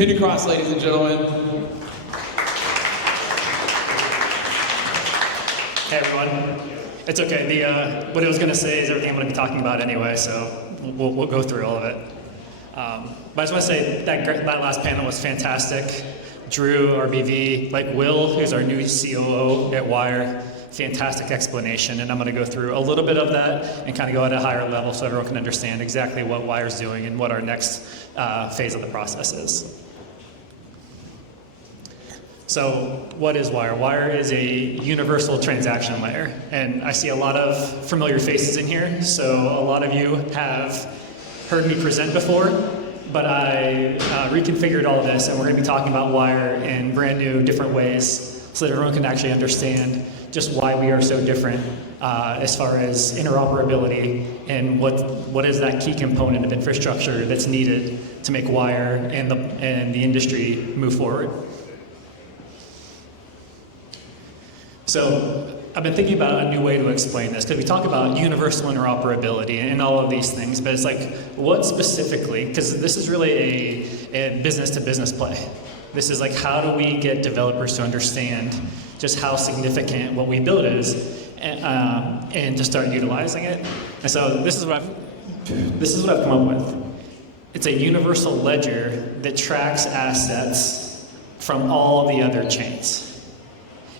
Kid across, ladies and gentlemen. Hey everyone. It's okay. What I was going to say is everything I'm going to be talking about anyway, so we'll go through all of it. But I just want to say that last panel was fantastic. Drew, our BV, like Will, who's our new COO at Wyre, fantastic explanation, and I'm going to go through a little bit of that and kind of go at a higher level so everyone can understand exactly what Wyre's doing and what our next phase of the process is. So what is Wyre? Wyre is a universal transaction layer, and I see a lot of familiar faces in here, so a lot of you have heard me present before, but I reconfigured all this, and we're going to be talking about Wyre in brand new, different ways so that everyone can actually understand just why we are so different as far as interoperability and what is that key component of infrastructure that's needed to make Wyre and the industry move forward. So I've been thinking about a new way to explain this, because we talk about universal interoperability and all of these things, but it's like, what specifically, because this is really a business-to-business play. This is like, how do we get developers to understand just how significant what we build is and to start utilizing it? And so this is what I've come up with. It's a universal ledger that tracks assets from all the other chains.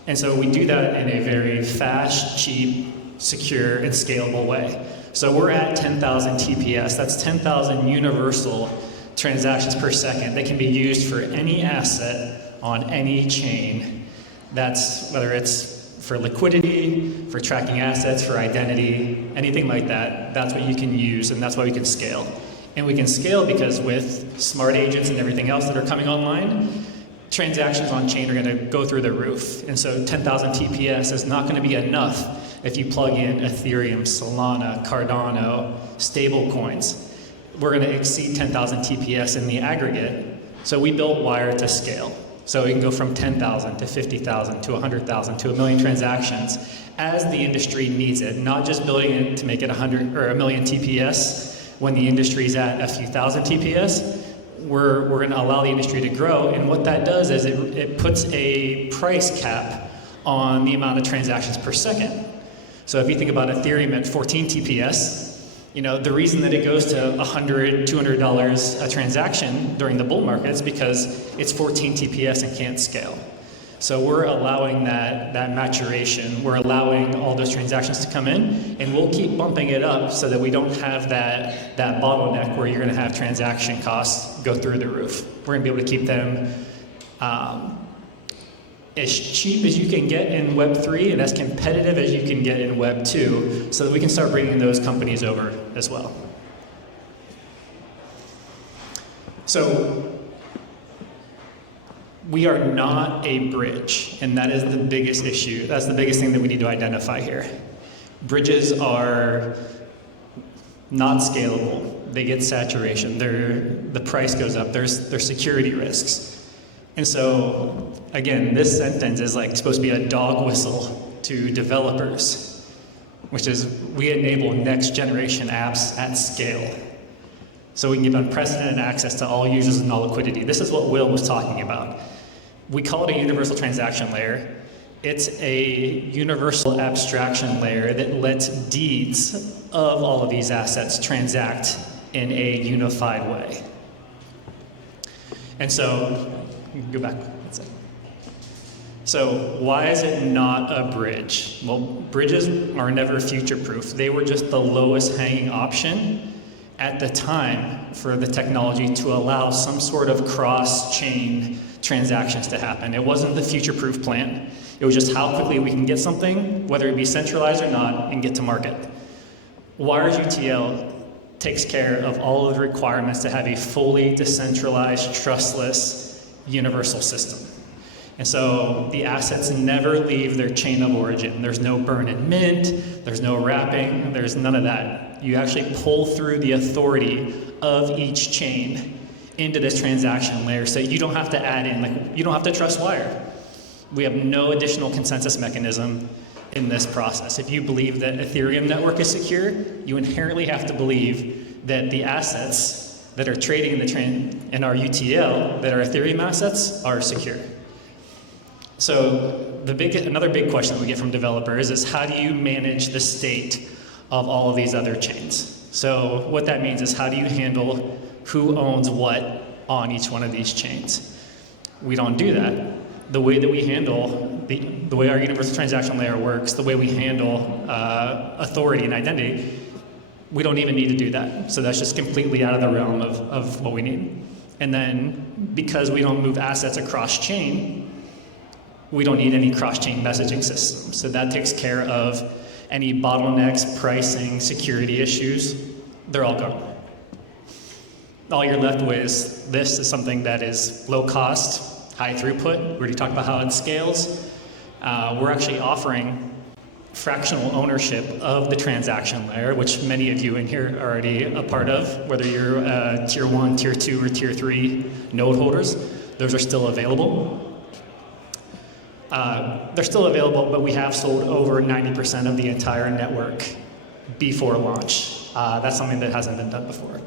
And so we do that in a very fast, cheap, secure, and scalable way. So we're at 10,000 TPS. That's 10,000 universal transactions per second that can be used for any asset on any chain. That's whether it's for liquidity, for tracking assets, for identity, anything like that. That's what you can use, and that's why we can scale. And we can scale because with smart agents and everything else that are coming online, transactions on chain are going to go through the roof. And so 10,000 TPS is not going to be enough if you plug in Ethereum, Solana, Cardano, stable coins. We're going to exceed 10,000 TPS in the aggregate. So we built Wyre to scale. So we can go from 10,000 to 50,000 to 100,000 to 1 million transactions as the industry needs it, not just building it to make it 100 or 1 million TPS when the industry's at a few thousand TPS. We're going to allow the industry to grow, and what that does is it puts a price cap on the amount of transactions per second. So if you think about Ethereum at 14 TPS, you know, the reason that it goes to $100, $200 a transaction during the bull market is because it's 14 TPS and can't scale. So we're allowing that maturation. We're allowing all those transactions to come in, and we'll keep bumping it up so that we don't have that bottleneck where you're going to have transaction costs go through the roof. We're going to be able to keep them as cheap as you can get in Web 3 and as competitive as you can get in Web 2 so that we can start bringing those companies over as well. So we are not a bridge, and that is the biggest issue. That's the biggest thing that we need to identify here. Bridges are not scalable. They get saturation. The price goes up. There's security risks. And so, again, this sentence is like supposed to be a dog whistle to developers, which is we enable next generation apps at scale. So we can give unprecedented access to all users and all liquidity. This is what Will was talking about. We call it a universal transaction layer. It's a universal abstraction layer that lets deeds of all of these assets transact in a unified way. And so, go back. That's it. So why is it not a bridge? Well, bridges are never future-proof. They were just the lowest hanging option at the time for the technology to allow some sort of cross-chain transactions to happen. It wasn't the future-proof plan. It was just how quickly we can get something, whether it be centralized or not, and get to market. Wyre's UTL takes care of all of the requirements to have a fully decentralized, trustless, universal system. And so the assets never leave their chain of origin. There's no burn and mint, there's no wrapping, there's none of that. You actually pull through the authority of each chain into this transaction layer, so you don't have to add in, like, you don't have to trust Wyre. We have no additional consensus mechanism in this process. If you believe that Ethereum network is secure, you inherently have to believe that the assets that are trading in our UTL that are Ethereum assets are secure. So another big question that we get from developers is how do you manage the state of all of these other chains? So what that means is how do you handle who owns what on each one of these chains? We don't do that. The way that we handle, the way our universal transaction layer works, the way we handle authority and identity, we don't even need to do that. So that's just completely out of the realm of what we need. And then because we don't move assets across chain, we don't need any cross-chain messaging system. So that takes care of any bottlenecks, pricing, security issues. They're all gone. All you're left with is this is something that is low cost, high throughput. We already talked about how it scales. We're actually offering fractional ownership of the transaction layer, which many of you in here are already a part of, whether you're tier 1, tier 2, or tier 3 node holders. Those are still available. They're still available, but we have sold over 90% of the entire network before launch. That's something that hasn't been done before.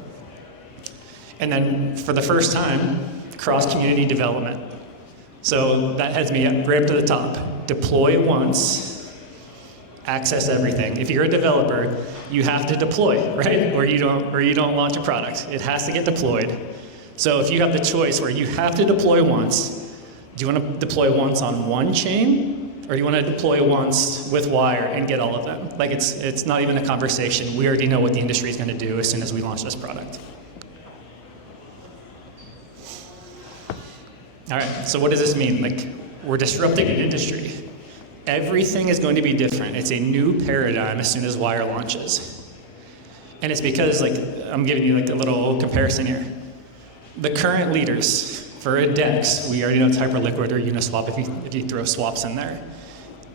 And then for the first time, cross-community development. So that heads me right up to the top. Deploy once, access everything. If you're a developer, you have to deploy, right? Or you don't launch a product. It has to get deployed. So if you have the choice where you have to deploy once, do you want to deploy once on one chain, or do you want to deploy once with Wyre and get all of them? Like it's not even a conversation. We already know what the industry is going to do as soon as we launch this product. All right, so what does this mean? Like, we're disrupting an industry. Everything is going to be different. It's a new paradigm as soon as Wyre launches. And it's because, like, I'm giving you like a little comparison here. The current leaders for a DEX, we already know it's Hyperliquid or Uniswap if you throw swaps in there.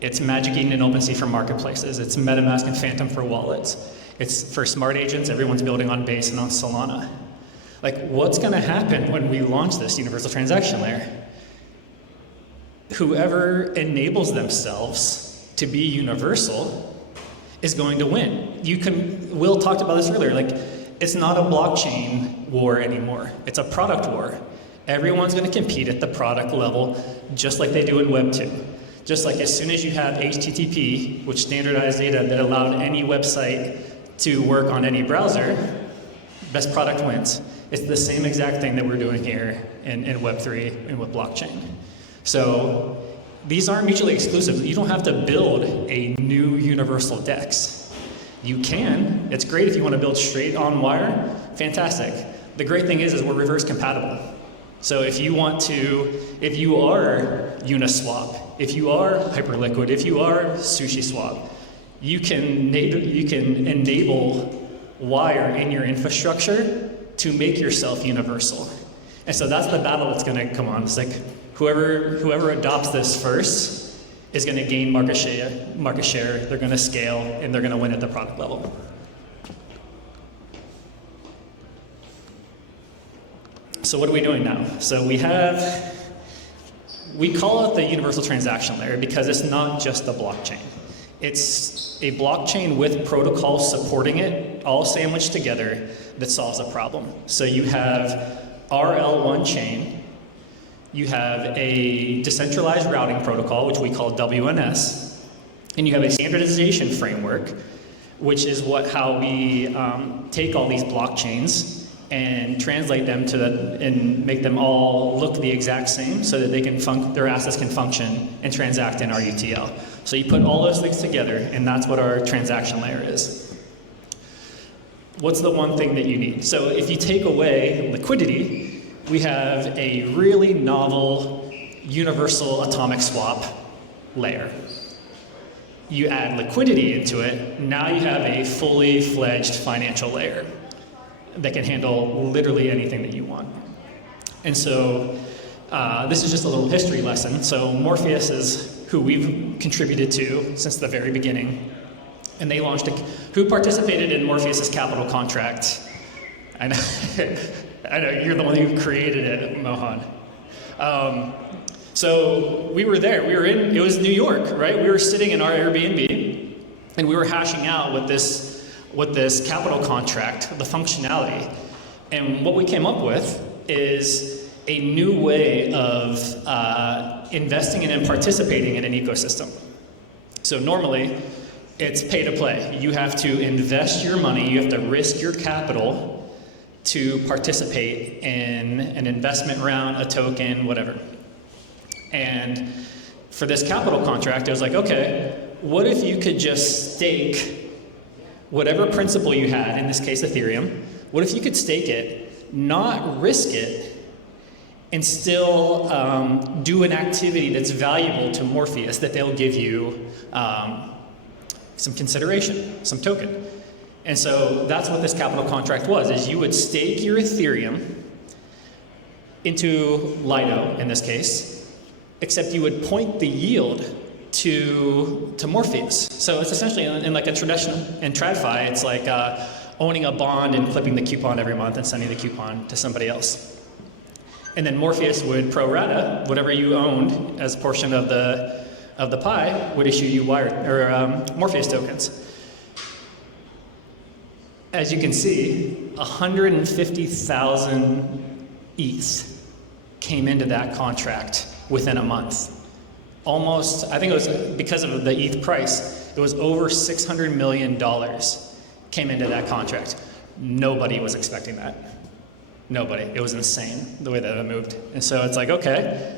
It's Magic Eden and OpenSea for marketplaces. It's MetaMask and Phantom for wallets. It's for smart agents, everyone's building on Base and on Solana. Like, what's going to happen when we launch this universal transaction layer? Whoever enables themselves to be universal is going to win. Will talked about this earlier, like, it's not a blockchain war anymore. It's a product war. Everyone's going to compete at the product level, just like they do in Web 2. Just like as soon as you have HTTP, which standardized data that allowed any website to work on any browser, best product wins. It's the same exact thing that we're doing here in Web3 and with blockchain. So these aren't mutually exclusive. You don't have to build a new universal DEX. You can. It's great if you want to build straight on Wyre. Fantastic. The great thing is we're reverse compatible. So if you are Uniswap, if you are Hyperliquid, if you are SushiSwap, you can enable Wyre in your infrastructure to make yourself universal. And so that's the battle that's going to come on. It's like whoever adopts this first is going to gain market share, they're going to scale, and they're going to win at the product level. So what are we doing now? So we call it the universal transaction layer because it's not just a blockchain. It's a blockchain with protocols supporting it, all sandwiched together, that solves a problem. So you have RL1 chain, you have a decentralized routing protocol, which we call WNS, and you have a standardization framework, which is how we take all these blockchains and translate them and make them all look the exact same so that their assets can function and transact in our UTL. So you put all those things together, and that's what our transaction layer is. What's the one thing that you need? So if you take away liquidity, we have a really novel universal atomic swap layer. You add liquidity into it, now you have a fully fledged financial layer that can handle literally anything that you want. And so this is just a little history lesson. So Morpheus is who we've contributed to since the very beginning. And they launched who participated in Morpheus's capital contract? I know you're the one who created it, Mohan. So we were there. It was New York, right? We were sitting in our Airbnb, and we were hashing out with this capital contract, the functionality. And what we came up with is a new way of investing in and participating in an ecosystem. So normally, it's pay to play. You have to invest your money, you have to risk your capital to participate in an investment round, a token, whatever. And for this capital contract, it was like, okay, what if you could just stake whatever principal you had, in this case Ethereum, what if you could stake it, not risk it, and still do an activity that's valuable to Morpheus that they'll give you some consideration, some token. And so that's what this capital contract was, is you would stake your Ethereum into Lido, in this case, except you would point the yield to Morpheus. So it's essentially in like a traditional, in TradFi, it's like owning a bond and clipping the coupon every month and sending the coupon to somebody else. And then Morpheus would pro rata whatever you owned as a portion of the pie, would issue you Wyre or Morpheus tokens. As you can see, 150,000 ETH came into that contract within a month. Almost, I think it was because of the ETH price, it was over $600 million came into that contract. Nobody was expecting that. Nobody. It was insane the way that it moved. And so it's like, okay,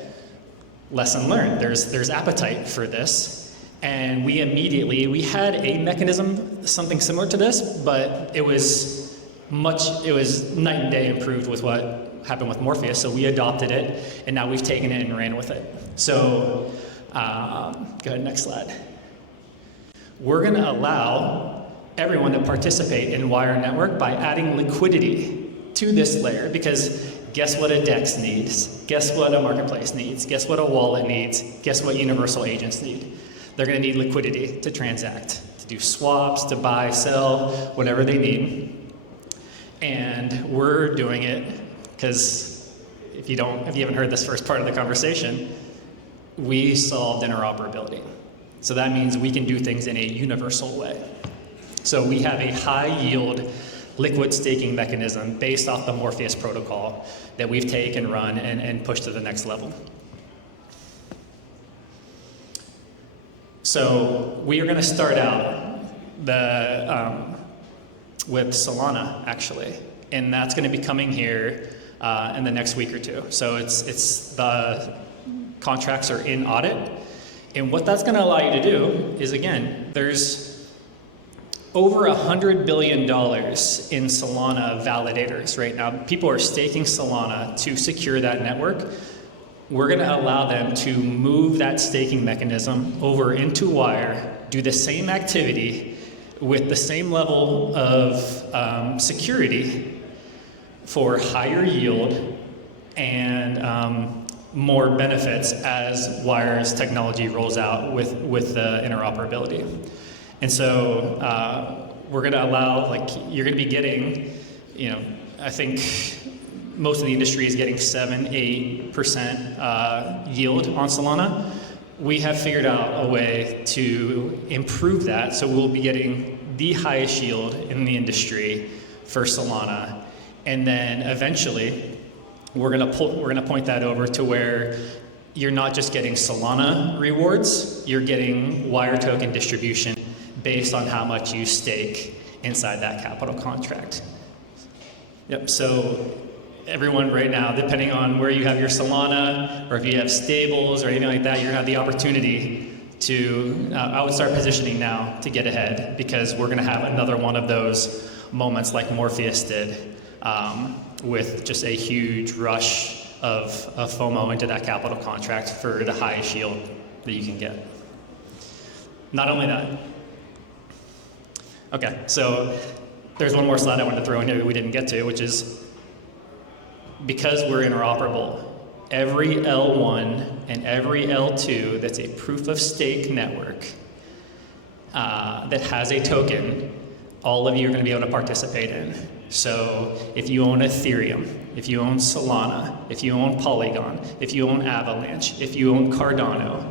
lesson learned. There's appetite for this. And we had a mechanism, something similar to this, but it was night and day improved with what happened with Morpheus. So we adopted it, and now we've taken it and ran with it. So, go ahead, next slide. We're gonna allow everyone to participate in Wyre Network by adding liquidity to this layer, because guess what a DEX needs? Guess what a marketplace needs? Guess what a wallet needs? Guess what universal agents need? They're going to need liquidity to transact, to do swaps, to buy, sell, whatever they need. And we're doing it because if you haven't heard this first part of the conversation, we solved interoperability. So that means we can do things in a universal way. So we have a high yield liquid staking mechanism based off the Morpheus protocol that we've taken, run, and pushed to the next level. So we are going to start out with Solana, actually, and that's going to be coming here in the next week or two. So it's the contracts are in audit, and what that's going to allow you to do is, again, there's over $100 billion in Solana validators right now. People are staking Solana to secure that network. We're going to allow them to move that staking mechanism over into Wyre, do the same activity with the same level of security for higher yield and more benefits as Wyre's technology rolls out with the interoperability. And so we're going to allow, you're going to be getting, I think most of the industry is getting 7-8% yield on Solana. We have figured out a way to improve that, so we'll be getting the highest yield in the industry for Solana, and then eventually we're gonna point that over to where you're not just getting Solana rewards, you're getting Wyre token distribution based on how much you stake inside that capital contract. Yep. So everyone right now, depending on where you have your Solana, or if you have stables or anything like that, you're gonna have the opportunity to, I would start positioning now to get ahead, because we're gonna have another one of those moments like Morpheus did, with just a huge rush of FOMO into that capital contract for the highest yield that you can get. Not only that, okay, so there's one more slide I wanted to throw in here that we didn't get to, which is, because we're interoperable, every L1 and every L2 that's a proof of stake network that has a token, all of you are going to be able to participate in. So if you own Ethereum, if you own Solana, if you own Polygon, if you own Avalanche, if you own Cardano,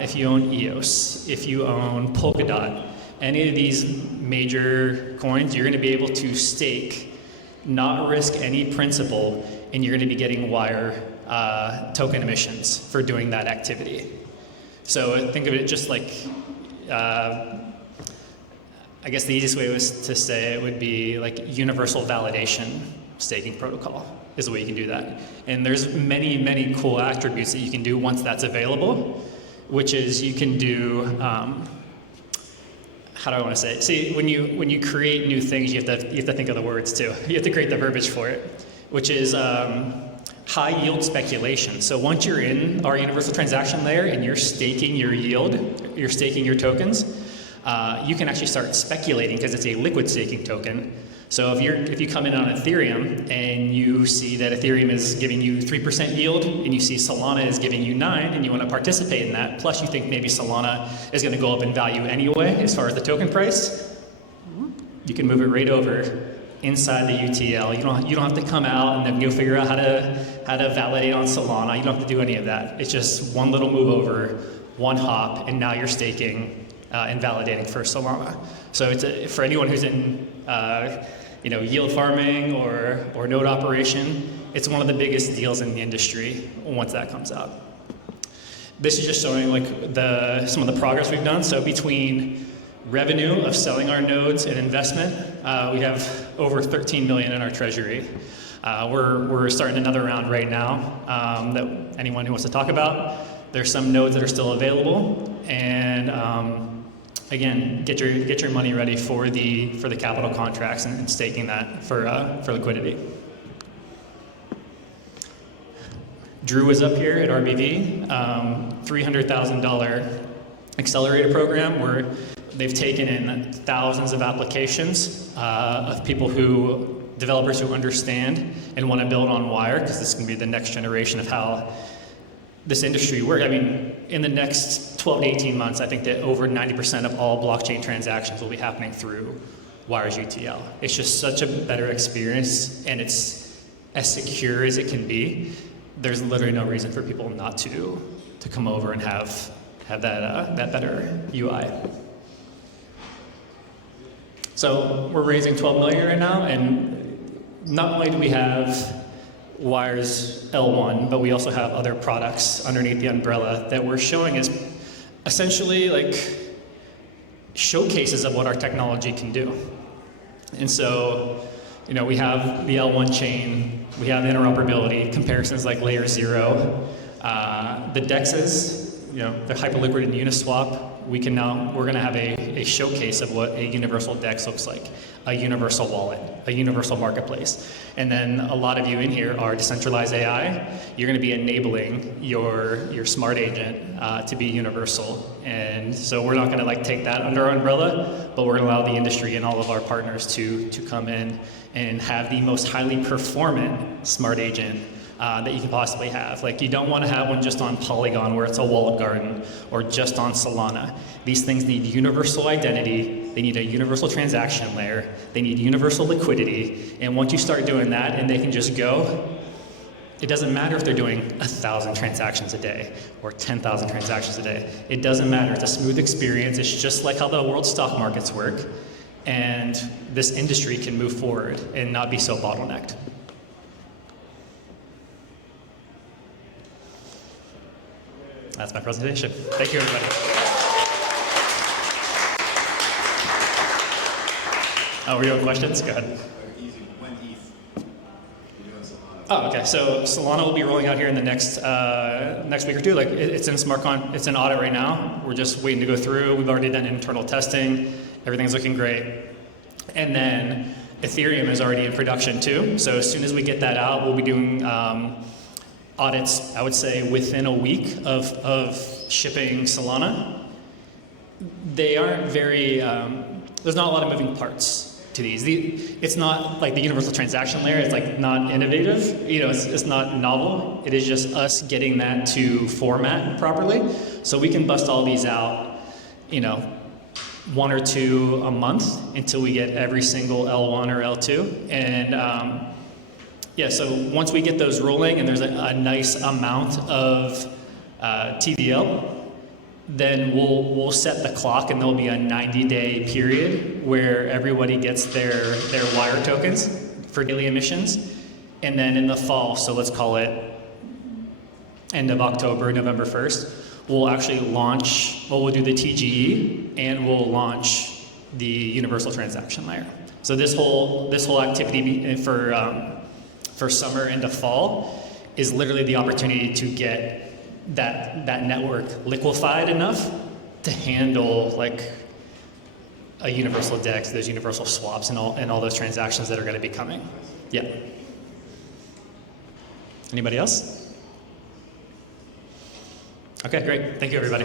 if you own EOS, if you own Polkadot, any of these major coins, you're going to be able to stake not risk any principal, and you're going to be getting Wyre token emissions for doing that activity. So think of it just like, I guess the easiest way was to say it would be like universal validation staking protocol is the way you can do that. And there's many, many cool attributes that you can do once that's available, which is you can do, how do I want to say it? See, when you create new things, you have to think of the words too. You have to create the verbiage for it, which is high yield speculation. So once you're in our universal transaction layer and you're staking your yield, you're staking your tokens, you can actually start speculating because it's a liquid staking token. So if you come in on Ethereum and you see that Ethereum is giving you 3% yield and you see Solana is giving you 9% and you want to participate in that, plus you think maybe Solana is going to go up in value anyway as far as the token price, you can move it right over inside the UTL. You don't have to come out and then go figure out how to validate on Solana. You don't have to do any of that. It's just one little move over, one hop, and now you're staking and validating for Solana. So it's for anyone who's in yield farming or node operation, it's one of the biggest deals in the industry once that comes out. This is just showing like some of the progress we've done. So between revenue of selling our nodes and investment, we have over 13 million in our treasury. We're starting another round right now that anyone who wants to talk about. There's some nodes that are still available, and again, get your money ready for the capital contracts and staking that for liquidity. Drew was up here at RBV, $300,000 accelerator program where they've taken in thousands of applications of developers who understand and want to build on Wyre, because this is going to be the next generation of how this industry works. I mean, in the next 12 to 18 months, I think that over 90% of all blockchain transactions will be happening through Wyre's UTL. It's just such a better experience, and it's as secure as it can be. There's literally no reason for people not to come over and have that better UI. So we're raising 12 million right now, and not only do we have Wyre's L1, but we also have other products underneath the umbrella that we're showing as essentially like showcases of what our technology can do. And so, we have the L1 chain, we have interoperability, comparisons like layer 0, the DEXs, the Hyperliquid and Uniswap. We're going to have a showcase of what a universal DEX looks like, a universal wallet, a universal marketplace. And then a lot of you in here are decentralized AI. You're going to be enabling your smart agent to be universal. And so we're not going to take that under our umbrella, but we're going to allow the industry and all of our partners to come in and have the most highly performant smart agent that you can possibly have. You don't want to have one just on Polygon where it's a walled garden, or just on Solana. These things need universal identity, they need a universal transaction layer, they need universal liquidity, and once you start doing that and they can just go, it doesn't matter if they're doing 1,000 transactions a day or 10,000 transactions a day. It doesn't matter, it's a smooth experience. It's just like how the world stock markets work, and this industry can move forward and not be so bottlenecked. That's my presentation. Thank you, everybody. Oh, were you on questions? Go ahead. Easy. When ETH? You're doing Solana. Oh, okay. So Solana will be rolling out here in the next week or two. It's in it's in audit right now. We're just waiting to go through. We've already done internal testing. Everything's looking great. And then Ethereum is already in production too. So as soon as we get that out, we'll be doing audits, I would say, within a week of shipping Solana. They aren't very, there's not a lot of moving parts to these. It's not like the universal transaction layer, it's not innovative, it's not novel. It is just us getting that to format properly. So we can bust all these out, 1 or 2 a month until we get every single L1 or L2. And so once we get those rolling and there's a nice amount of TVL, then we'll set the clock, and there'll be a 90-day period where everybody gets their Wyre tokens for daily emissions. And then in the fall, so let's call it end of October, November 1st, we'll actually launch, well, we'll do the TGE and we'll launch the universal transaction layer. So this whole activity for summer into fall is literally the opportunity to get that network liquefied enough to handle like a universal DEX, those universal swaps, and all those transactions that are going to be coming. Yeah. Anybody else? Okay, great. Thank you, everybody.